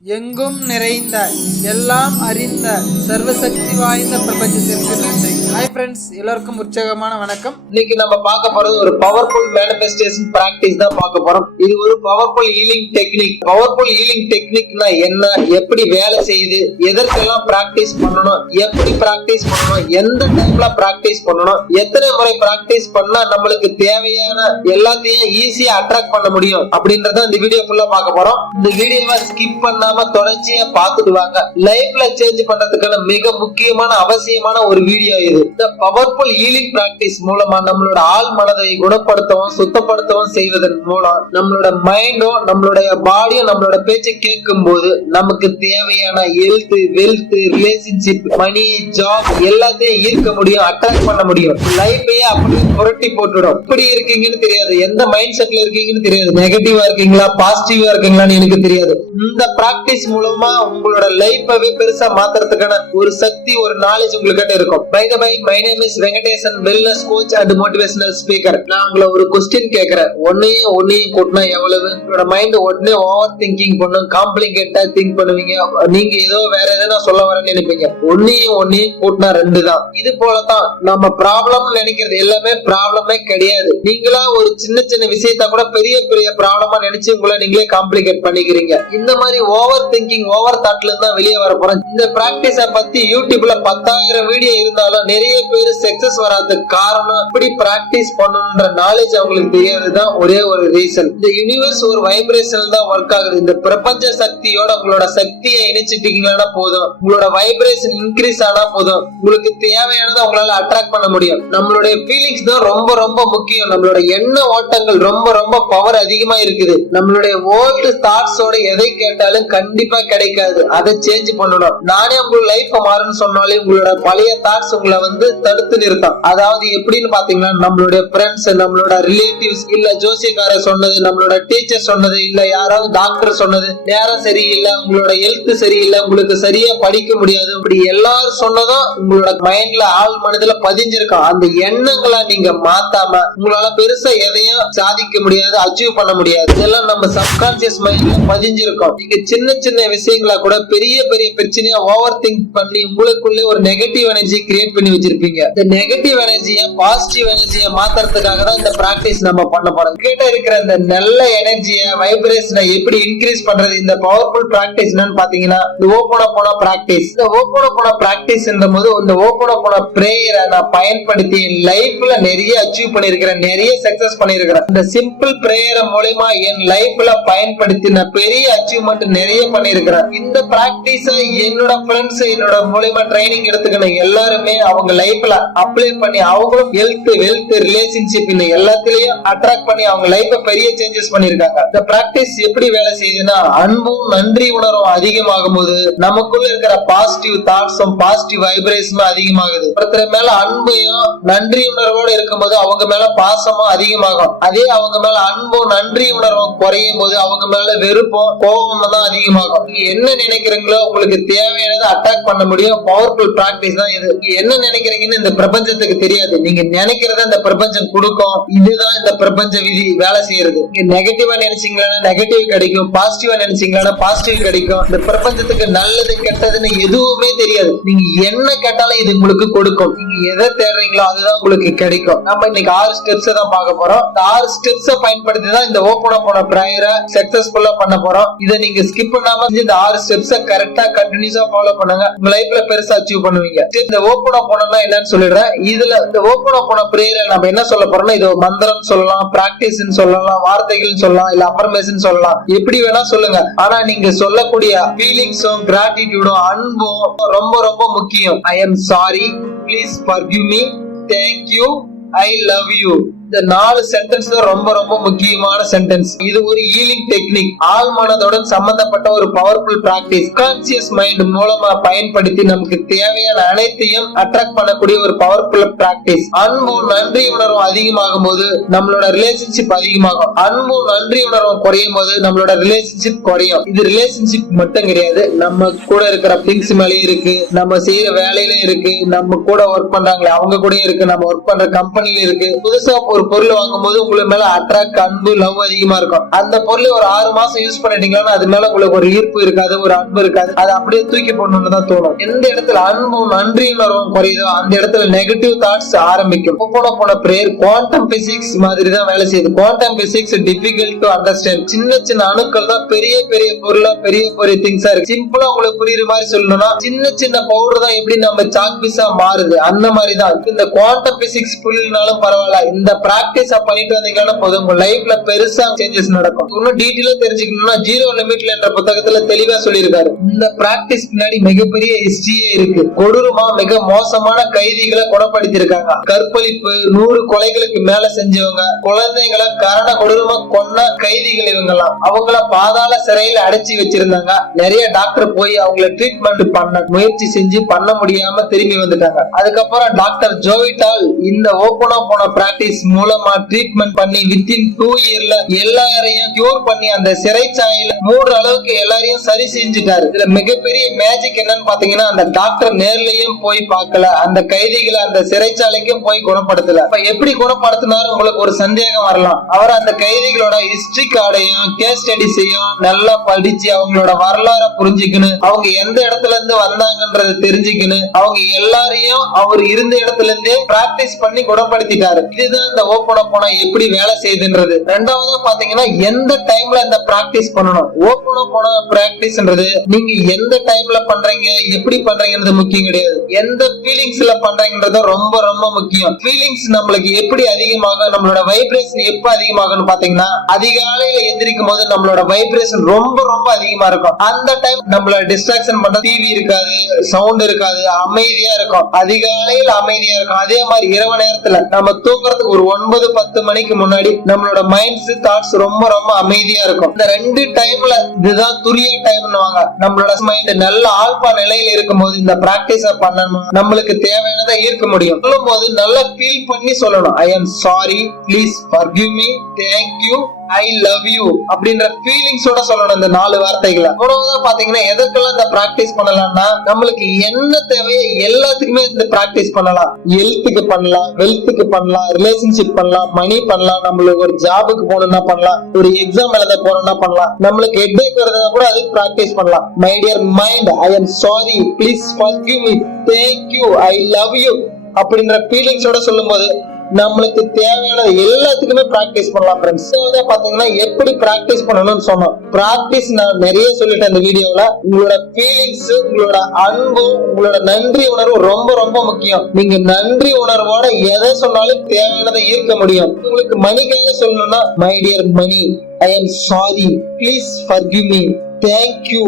எங்கும் நிறைந்த எல்லாம் அறிந்த சர்வசக்தி வாய்ந்த பிரபஞ்சத்திற்கு நன்றி. ஹாய் ஃப்ரெண்ட்ஸ், எல்லாருக்கும் உற்சாகமான வணக்கம். இன்னைக்கு நம்ம பார்க்க போறது ஒரு பவர்ஃபுல் மேனிஃபெஸ்டேஷன் பிராக்டிஸ் தான் பார்க்க போறோம். இது ஒரு powerful healing technique. Powerful healing டெக்னிக்னா என்ன, எப்படி வேலை செய்யுது, எதற்கெல்லாம் பிராக்டிஸ் பண்ணணும், எப்படி பிராக்டிஸ் பண்ணணும், எந்த டைம்ல பிராக்டிஸ் பண்ணணும், எத்தனை முறை பிராக்டிஸ் பண்ணா நம்மளுக்கு தேவையான எல்லாத்தையும் ஈஸியா அட்ராக்ட் பண்ண முடியும் அப்படின்றத இந்த வீடியோ ஃபுல்லா பார்க்க போறோம். இந்த வீடியோவை ஸ்கிப் பண்ணாம தொடர்ச்சியா பார்த்துட்டு வாங்க. லைஃப்ல சேஞ்ச் பண்றதுக்கான மிக முக்கியமான அவசியமான ஒரு வீடியோ இது. இந்த பவர்ஃபுல் ஹீலிங் பிராக்டிஸ் மூலமா நம்மளோட ஆள் மனதை குணப்படுத்தவும் சுத்தப்படுத்தவும் செய்வதன் மூலம் நம்மளோட மைண்டும் நம்மளுடைய பாடியும் நம்மளோட பேச்சை கேட்கும் போது நமக்கு தேவையான ஹெல்த், வெல்த், ரிலேஷன்ஷிப், மணி, ஜாப் எல்லாத்தையும் ஈர்க்க முடியும், அட்ராக்ட் பண்ண முடியும். லைஃபையே அப்படியே புரட்டி போட்டுடும். எப்படி இருக்கீங்கன்னு தெரியாது, எந்த மைண்ட் செட்ல இருக்கீங்கன்னு தெரியாது, நெகட்டிவா இருக்கீங்களா பாசிட்டிவா இருக்கீங்களான்னு எனக்கு தெரியாது. இந்த பிராக்டிஸ் மூலமா உங்களோட லைஃபவே பெருசா மாத்துறதுக்கான ஒரு சக்தி, ஒரு நாலேஜ் உங்ககிட்ட இருக்கும். By the by, my name is Venkatesan, wellness coach and motivational speaker. நான் உங்களை ஒரு क्वेश्चन கேக்குறேன். ஒன்னையும் கூட்டினா எவ்வளவு? உங்களோட மைண்ட் உடனே ஓவர் திங்கிங் பண்ணும், காம்ப்ளிகேட்டா திங்க் பண்ணுவீங்க. நீங்க ஏதோ வேற எதனா சொல்ல வரேன்னு நினைப்பீங்க. ஒன்னையும் கூட்டினா 2 தான். இது போலதான் நம்ம ப்ராப்ளம் நினைக்கிறது எல்லாமே ப்ராப்ளமே கிடையாது. நீங்களா ஒரு சின்ன சின்ன விஷயத்த கூட பெரிய பெரிய ப்ராப்ளமா நினைச்சு உங்களை நீங்களே காம்ப்ளிகேட் பண்ணிக்கிறீங்க. இந்த மாதிரி ஓவர் திங்கிங், ஓவர் தாட்ல தான் வெளியே வர போறோம். இந்த பிராக்டிஸ பத்தி யூடியூப்ல 10,000 வீடியோ இருந்தாலும் நிறைய பேர் சக்சஸ் வராதுக்கு காரணம் இப்படி பிராக்டிஸ் பண்ணணும்ன்ற நாலேஜ் அவங்களுக்கு தெரியாதுதான் ஒரே ஒரு ரீசன். இந்த யூனிவர்ஸ் ஒரு வைப்ரேஷன் தான் ஒர்க் ஆகுது. இந்த பிரபஞ்ச சக்தியோட உங்களோட சக்தியை இணைச்சிட்டீங்கன்னா போதும், உங்களோட வைப்ரேஷன் இன்க்ரீஸ் ஆனா போதும், உங்களுக்கு தேவையானதை உங்களால அட்ராக்ட் பண்ண முடியும். நம்மளுடைய ஃபீலிங்ஸ் தான் ரொம்ப ரொம்ப முக்கியம். நம்மளோட எண்ண ஓட்டங்கள் ரொம்ப ரொம்ப பவர் அதிகமா இருக்குது. நம்மளுடைய ஓல்டு தாட்ஸோட எதை கேட்டாலும் கண்டிப்பா கிடைக்காது. அதை சேஞ்ச் பண்ணணும். நானே உங்க லைஃப் மாறுன்னு சொன்னாலே உங்களோட பழைய தாட்ஸ் உங்களை தடுத்து நிறுத்தும். அதாவது எப்படின்னு பாத்தீங்கன்னா, நம்மளுடைய ஃப்ரெண்ட்ஸ், நம்மளோட ரிலேட்டிவ்ஸ், இல்ல ஜோசியக்காரர் சொன்னது, நம்மளோட டீச்சர் சொன்னது, இல்ல யாராவது டாக்டர் சொன்னது, நேரம் சரியில்லை, உங்களோட ஹெல்த் சரியில்லை, உங்களுக்கு சரியா படிக்க முடியாது, இப்படி எல்லாரும் சொன்னதும் உங்களோட மைண்ட்ல ஆள் மனதுல பதிஞ்சிருக்கும். அந்த எண்ணங்களை நீங்க மாத்தாம உங்களால பெருசா எதையும் சாதிக்க முடியாது, அச்சீவ் பண்ண முடியாது. இதெல்லாம் நம்ம சப்கான்சியஸ் மைண்ட்ல பதிஞ்சிருக்கும். நீங்க சின்ன சின்ன விஷயங்களா கூட பெரிய பெரிய பிரச்சனையா ஓவர் திங்க் பண்ணி உங்களுக்குள்ளே ஒரு நெகட்டிவ் எனர்ஜி கிரியேட் பண்ணி வச்சிருப்பீங்க. இந்த நெகட்டிவ் எனர்ஜியை பாசிட்டிவ் எனர்ஜியை மாத்துறதுக்காக தான் இந்த பிராக்டிஸ் நம்ம பண்ண போறோம். கிட்ட இருக்கிற இந்த நல்ல எனர்ஜியை, வைப்ரேஷனை எப்படி இன்க்ரீஸ் பண்றது? இந்த பவர்ஃபுல் பிராக்டிஸ் என்னன்னு பாத்தீங்கன்னா, இந்த ஓபன் பிராக்டிஸ். இந்த ஓபன் பிராக்டிஸ் போது இந்த ஓபன் பிரேயரை நான் பயன்படுத்தி லைஃப்ல நிறைய அச்சீவ் பண்ணிருக்கிறேன், நிறைய சக்சஸ் பண்ணிருக்கிறேன். இந்த சிம்பிள் பிரேயர் மூலமா என் லைஃப்ல பயன்படுத்தி நான் பெரிய அச்சீவ்மெண்ட் நிறைய பண்ணிருக்கிறேன். இந்த பிராக்டிஸ என்னோட ஃப்ரெண்ட்ஸ், என்னோட மூலமா ட்ரைனிங் எடுத்துக்கணும் எல்லாருமே அவங்க லைஃப்ல அப்ளை பண்ணி அவங்களும் ஹெல்த், வெல்த், ரிலேஷன்ஷிப் எல்லாத்திலயும் அட்ராக்ட் பண்ணி அவங்க லைஃப பெரிய சேஞ்சஸ் பண்ணிருக்காங்க. இந்த பிராக்டிஸ் எப்படி வேலை செய்யுதுன்னா, அன்பும் நன்றி உணர்வும் அதிகமாகும் போது நமக்குள்ள இருக்கிற பாசிட்டிவ் தாட்ஸும் பாசிட்டிவ் வைப்ரேஷனும் அதிகமாகுது. ஒருத்தர் மேல அன்பையும் நன்றி உணர்வோடு இருக்கும்போது அவங்க மேல பாசமும் அதிகமாகும். அதே அவங்க மேல அன்பும் நன்றி உணர்வும் குறையும் போது அவங்க மேல வெறுப்பும் கோபமும் தான் அதிகமாகும். நீங்க என்ன நினைக்கிறீங்களோ உங்களுக்கு தேவையானதை அட்டாக் பண்ண முடியும். பவர்ஃபுல் பிராக்டிஸ் தான் இது. நீங்க என்ன நினைக்கிறீங்கன்னு இந்த பிரபஞ்சத்துக்கு தெரியாது. நீங்க நினைக்கிறத இந்த பிரபஞ்சம் கொடுக்கும். இதுதான் இந்த பிரபஞ்ச விதி வேலை செய்யறது. நீங்க நெகட்டிவா நினைச்சீங்களா நெகட்டிவ் கிடைக்கும், பாசிட்டிவா நினைச்சீங்களா பாசிட்டிவ் கிடைக்கும். இந்த பிரபஞ்சத்துக்கு நல்லது கெட்டதுன்னு எதுவுமே தெரியாது. நீங்க என்ன கேட்டாலும் இது உங்களுக்கு கொடுக்கும். நீங்க எதை தேடுறீங்களோ அதுதான் உங்களுக்கு கிடைக்கும். நம்ம இன்னைக்கு 6 ஸ்டெப்ஸ் தான் பார்க்க போறோம். இந்த 6 ஸ்டெப்ஸை பயன்படுத்தி தான் இந்த ஓபன் பிரேயரை சக்சஸ்ஃபுல்லா பண்ண போறோம். இதை நீங்க ஸ்கிப் பண்ணாம இந்த 6 ஸ்டெப்ஸை கரெக்டா கண்டினியூஸா ஃபாலோ பண்ணுங்க. உங்க லைஃப்ல பெருசா அச்சீவ் பண்ணுவீங்க. இந்த ஓபன் என்னன்னு சொல்லிடுறேன். இதுல இந்த ஓபன் பிரேயரை நம்ம என்ன சொல்ல போறோம்னா, இது மந்திரம் சொல்லலாம், பிராக்டிஸ் சொல்லலாம், வார்த்தைகள் சொல்லலாம், இல்ல அஃபர்மேஷன் சொல்லலாம், எப்படி வேணா சொல்லுங்க. ஆனா நீங்க சொல்லக்கூடிய ஃபீலிங்ஸும் கிராட்டிடியூடும் அன்பும் ரொம்ப ரொம்ப முக்கியம். ஐ am sorry, please forgive me, thank you, I love you. இந்த 4 சென்டென்ஸ் தான் ரொம்ப ரொம்ப முக்கியமான சென்டென்ஸ். இது ஒரு ஹீலிங் டெக்னிக். ஆள் மனதுடன் சம்பந்தப்பட்ட ஒரு பவர்ஃபுல் பிராக்டிஸ். கான்சியஸ் மைண்ட் மூலமா பயன்படுத்தி நமக்கு தேவையான அனைத்தையும் அட்ராக்ட் பண்ணக்கூடிய ஒரு பவர்ஃபுல் பிராக்டிஸ். அன்பும் நன்றி உணர்வும் அதிகமாகும் போது நம்மளோட ரிலேஷன்ஷிப் அதிகமாகும். அன்பும் நன்றி உணர்வும் குறையும் போது நம்மளோட ரிலேஷன்ஷிப் குறையும். இது ரிலேஷன்ஷிப் மட்டும் கிடையாது, நம்ம கூட இருக்கிற திங்ஸ் மேலேயும் இருக்கு, நம்ம செய்யற வேலையில இருக்கு, நம்ம கூட ஒர்க் பண்றாங்களே அவங்க கூட இருக்கு, நம்ம ஒர்க் பண்ற கம்பெனில இருக்கு. புதுசா ஒரு ஒரு பொருள் வாங்கும் போது உங்களுக்கு மேல அட்ராக்ட், அன்பு, லவ் அதிகமா இருக்கும். அந்த பொருளை ஒரு 6 மாசம் யூஸ் பண்ணிட்டீங்கன்னா அது மேல உங்களுக்கு ஒரு ஈர்ப்பு இருக்காது, ஒரு அன்பு இருக்காது. அதை அப்படியே தூக்கி போடணும்னு தான் தோணும். எந்த இடத்துல அன்பும் நன்றி உணர்வும் குறையுதோ அந்த இடத்துல நெகட்டிவ் தாட்ஸ் ஆரம்பிக்கும். போன பிரேயர் குவாண்டம் பிசிக்ஸ் மாதிரி தான் வேலை செய்யுது. Quantum physics difficult to understand. சின்ன சின்ன அணுக்கள் தான் பெரிய பெரிய பொருளா, பெரிய பெரிய திங்ஸா இருக்கு. சிம்பிளா உங்களுக்கு புரியுற மாதிரி சொல்லணும்னா, சின்ன சின்ன பவுடர் தான் எப்படி நம்ம சாக் பீஸா மாறுது, அந்த மாதிரி தான் இந்த குவாண்டம் பிசிக்ஸ் புரியலனாலும் பரவாயில்ல, இந்த பிராக்டிஸ் பண்ணிட்டு வந்தீங்கன்னா போதும், உங்க லைஃப்ல பெருசா சேஞ்சஸ் நடக்கும். இன்னும் டீடைலா தெரிஞ்சுக்கணும்னா ஜீரோ லிமிட்ல என்ற புத்தகத்துல தெளிவா சொல்லியிருக்காரு. இந்த பிராக்டிஸ் பின்னாடி மிகப்பெரிய ஹிஸ்டரியே இருக்கு. கொடூரமா மிக மோசமான கைதிகளை குணப்படுத்தி இருக்காங்க. கற்பழிப்பு, 100 கொலைகளுக்கு மேல செஞ்சவங்க, குழந்தைகளை கரண கொடூரமா கொன்ன கைதிகள் இவங்கெல்லாம். அவங்கள பாதாள சிறையில அடைச்சி வச்சிருந்தாங்க. நிறைய டாக்டர் போய் அவங்கள ட்ரீட்மெண்ட் பண்ண முயற்சி செஞ்சு பண்ண முடியாம திரும்பி வந்துட்டாங்க. அதுக்கப்புறம் டாக்டர் ஜோவிட்டால் இந்த ஓபன் போன பிராக்டிஸ் மூலமா ட்ரீட்மெண்ட் பண்ணி வித்தின் 2 இயர்ல எல்லாரையும் கியூர் பண்ணி அந்த சிறைச்சாலையில 3 அளவுக்கு எல்லாரையும் சரி செஞ்சுட்டாரு. இதுல மிகப்பெரிய மேஜிக் என்னன்னு பாத்தீங்கன்னா, அந்த டாக்டர் நேர்லயும் போய் பார்க்கல, அந்த கைதிகளை அந்த சிறைச்சாலைக்கும் போய் குணப்படுத்தல. இப்ப எப்படி குணப்படுத்தினாரு உங்களுக்கு ஒரு சந்தேகம் வரலாம். அவர் அந்த கைதிகளோட ஹிஸ்டரி கார்டையும் கேஸ் ஸ்டடிஸையும் நல்லா படிச்சு அவங்களோட வரலாற புரிஞ்சுக்கணும், அவங்க எந்த இடத்துல இருந்து வந்தாங்கன்றத தெரிஞ்சுக்கணும், அவங்க எல்லாரையும் அவர் இருந்த இடத்துல இருந்தே பிராக்டிஸ் பண்ணி குணப்படுத்திட்டாரு. இதுதான் இந்த ஓபன் போன எப்படி வேலை செய்யுதுன்றது. ரெண்டாவது பாத்தீங்கன்னா, எந்த டைம்ல இந்த பிராக்டிஸ் பண்ணணும். ஓபன் போன பிராக்டிஸ்ன்றது நீங்க எந்த டைம்ல பண்றீங்க, எப்படி பண்றீங்கன்றது முக்கியம் கிடையாது, எந்த ஃபீலிங்ஸ்ல பண்றீங்கன்றது ரொம்ப ரொம்ப முக்கியம். ஃபீலிங்ஸ் நம்மளுக்கு எப்படி அதிகமாகும், நம்மளோட வைப்ரேஷன் எப்ப அதிகமாகும்னு பாத்தீங்கன்னா, அதிகாலையில எந்திரிக்கும் போது நம்மளோட வைப்ரேஷன் ரொம்ப ரொம்ப அதிகமா இருக்கும். அந்த டைம் நம்மள டிஸ்ட்ராக்ஷன் பண்ண டிவி இருக்காது, சவுண்ட் இருக்காது, அமைதியா இருக்கும். அதிகாலையில அமைதியா இருக்கும். அதே மாதிரி இரவு நேரத்துல நம்ம தூங்குறதுக்கு ஒரு 9-10 மணிக்கு முன்னாடி நம்மளோட மைண்ட்ஸ், தாட்ஸ் ரொம்ப ரொம்ப அமைதியா இருக்கும். இந்த 2 டைம்ல இதுதான் துரிய டைம்னுவாங்க. நம்மளோட மைண்ட் நல்ல ஆல்பா நிலையில இருக்கும்போது இந்த பிராக்டிஸ் பண்ணணும். நம்மளுக்கு தேவையானதை ஈர்க்க முடியும். சொல்லும் போது நல்லா ஃபீல் பண்ணி சொல்லணும். ஐ am sorry, please forgive me, thank you, I love you அப்படின்ற ஃபீலிங்ஸோட சொல்லணும் இந்த 4 வார்த்தைகளை. மூணாவதா பாத்தீங்கன்னா, எதற்கெல்லாம் இந்த பிராக்டிஸ் பண்ணலாம்னா, நம்மளுக்கு என்ன தேவையோ எல்லாத்துக்குமே இந்த பிராக்டிஸ் பண்ணலாம். ஹெல்த்துக்கு பண்ணலாம், வெல்த்துக்கு பண்ணலாம், ரிலேஷன்ஷிப் பண்ணலாம், மணி பண்ணலாம், நம்மளுக்கு ஒரு ஜாபுக்கு போகணும்னா பண்ணலாம், ஒரு எக்ஸாம் எழுத போறோம்னா பண்ணலாம், நம்மளுக்கு ஹெட்டேக் வருதுன்னா கூட அதுக்கு பிராக்டிஸ் பண்ணலாம். My dear mind, I am sorry, please forgive me, thank you, I love you அப்படின்ற ஃபீலிங்ஸோட சொல்லும் போது நம்மளுக்கு தேவையானது எல்லாத்துக்குமே பிராக்டிஸ் பண்ணலாம். ஃப்ரெண்ட்ஸ் பாத்தீங்கன்னா, எப்படி பிராக்டிஸ் பண்ணணும்னு சொன்னோம். பிராக்டிஸ் நான் நிறைய சொல்லிட்டேன் இந்த வீடியோல. உங்களோட ஃபீலிங்ஸ், உங்களோட அன்பு, உங்களோட நன்றி உணர்வு ரொம்ப ரொம்ப முக்கியம். நீங்க நன்றி உணர்வோட எதை சொன்னாலும் தேவையானதை ஈர்க்க முடியும். உங்களுக்கு மணிக்காக சொல்லணும்னா, my dear Mani, I am sorry, please forgive me, thank you,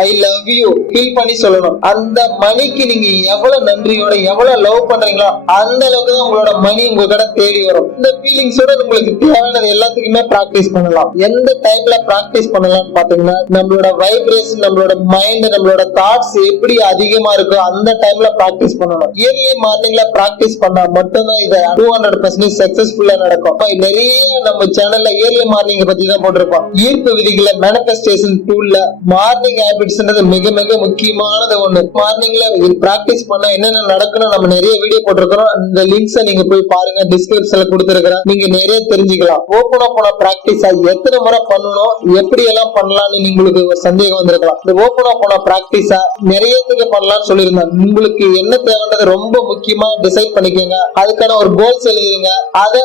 I love you feel பண்ணி சொல்லணும். அந்த மணிக்கு நீங்க எவ்வளவு நன்றியோட எவ்வளவு லவ் பண்றீங்களோ அந்த அளவுக்கு தான் உங்களோட மணி உங்க கிட்ட தேடி வரும். இந்த ஃபீலிங்ஸோட உங்களுக்கு தேவையானது எல்லாத்துக்குமே பிராக்டிஸ் பண்ணலாம். எந்த டைம்ல பிராக்டிஸ் பண்ணலாம்னு பாத்தீங்கன்னா, நம்மளோட வைப்ரேஷன், நம்மளோட மைண்ட், நம்மளோட தாட்ஸ் எப்படி அதிகமா இருக்கோ அந்த டைம்ல பிராக்டிஸ் பண்ணணும். இயர்லி மார்னிங்ல பிராக்டிஸ் பண்ணா மட்டும்தான் இதை 200% சக்சஸ்ஃபுல்லா நடக்கும். நிறைய நம்ம சேனல்ல இயர்லி மார்னிங் பத்தி தான் போட்டிருப்போம். ஈர்ப்பு விதிகளை மேனிஃபெஸ்டேஷன் டூல்ல மார்னிங் மிக மிக முக்கியமானது ஒண்ணு. மார்னிங்ல பிராக்டிஸ் பண்ணா என்னென்ன நடக்கணும் நம்ம நிறைய வீடியோ போட்டிருக்கிறோம். அந்த லிங்க்ஸ் நீங்க போய் பாருங்க, டிஸ்கிரிப்ஷன்ல கொடுத்திருக்கிறேன், நீங்க நிறைய தெரிஞ்சுக்கலாம். ஓபன் போன பிராக்டிஸ் எத்தனை முறை பண்ணணும், எப்படி எல்லாம் பண்ணலாம்னு உங்களுக்கு ஒரு சந்தேகம் வந்திருக்கலாம். இந்த ஓபன் போன பிராக்டிஸ நிறையத்துக்கு பண்ணலாம்னு சொல்லியிருந்தேன். உங்களுக்கு என்ன தேவைன்றது ரொம்ப முக்கியமா டிசைட் பண்ணிக்கோங்க. அதுக்கான ஒரு கோல்ஸ் எழுதுங்க. அதை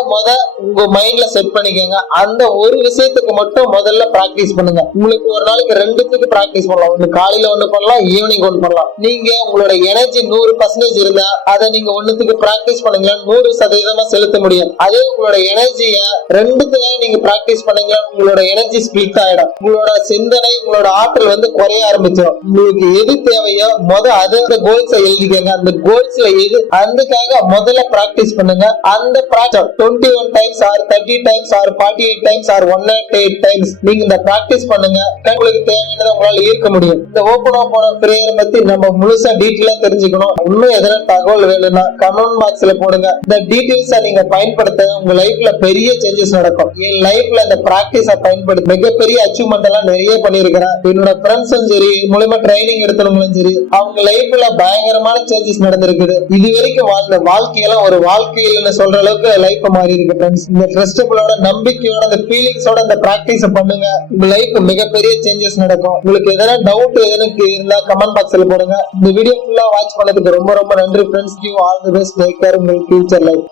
உங்க மைண்ட்ல செட் பண்ணிக்கோங்க. அந்த ஒரு விஷயத்துக்கு மட்டும் முதல்ல பிராக்டிஸ் பண்ணுங்க. உங்களுக்கு ஒரு நாளைக்கு 2த்துக்கு பிராக்டிஸ் பண்ணலாம். ஒண்ணு காலையில ஒண்ணு பண்ணலாம், ஈவினிங் ஒண்ணு பண்ணலாம். நீங்க உங்களோட எனர்ஜி 100% இருந்தா அதை நீங்க ஒண்ணுத்துக்கு பிராக்டிஸ் பண்ணீங்களா 100% செலுத்த முடியும். அதே உங்களோட எனர்ஜிய 2த்துக்காக நீங்க பிராக்டிஸ் பண்ணீங்களா உங்களோட எனர்ஜி ஸ்பிளிட் ஆயிடும். உங்களோட சிந்தனை, உங்களோட ஆற்றல் குறைய ஆரம்பிச்சிடும். உங்களுக்கு எது தேவையோ அதோட கோல்ஸ் எழுதிக்கங்க. அந்த கோல்ஸ்ல எது அதுக்காக முதல்ல பிராக்டிஸ் பண்ணுங்க. அந்த practice 21 times or 30 times or 48 times or 108 times நீங்க இந்த பிராக்டிஸ் பண்ணுங்க. உங்களுக்கு தேவையானதை உங்களால ஈர்க்க முடியும். இந்த ஓபன் பிரேயர் பத்தி நம்ம முழுசா டீட்டெயிலா தெரிஞ்சுக்கணும். இன்னும் எதனா தகவல் வேணும்னா கமெண்ட் பாக்ஸ்ல போடுங்க. இந்த டீடைல்ஸை நீங்க பயன்படுத்த உங்க லைஃப்ல பெரிய சேஞ்சஸ் நடக்கும். என் லைஃப்ல இந்த பிராக்டிஸ பயன்படுத்தி மிகப்பெரிய அச்சீவ்மெண்ட் எல்லாம் நிறைய பண்ணிருக்கிறேன். என்னோட ஃப்ரெண்ட்ஸும் சரி, மூலமா ட்ரைனிங் எடுத்தவங்களும் சரி, அவங்க லைஃப்ல பயங்கரமான சேஞ்சஸ் நடந்திருக்குது. இது வரைக்கும் வாழ்ந்த வாழ்க்கையெல்லாம் ஒரு வாழ்க்கையில சொல்ற அளவுக்கு லைஃப் மாறி இருக்கு ஃப்ரெண்ட்ஸ். இந்த ட்ரஸ்டபிளோட, நம்பிக்கையோட, இந்த ஃபீலிங்ஸோட இந்த பிராக்டிஸ் பண்ணுங்க. உங்க லைஃப் மிகப்பெரிய சேஞ்சஸ் நடக்கும். உங்களுக்கு எதனா டவுட் எதனுக்கு இருந்தா கமெண்ட் பாக்ஸ்ல போடுங்க. இந்த வீடியோ ஃபுல்லா வாட்ச் பண்ணதுக்கு ரொம்ப ரொம்ப நன்றி friends. You all the best. Take care. உங்க ஃபியூச்சர் லைஃப்.